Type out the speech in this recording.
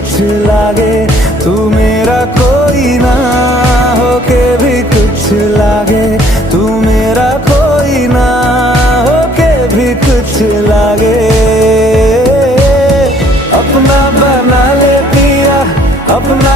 कुछ लागे, तू मेरा कोई ना होके भी कुछ लागे, तू मेरा कोई ना होके भी कुछ लागे। अपना बना ले पिया, अपना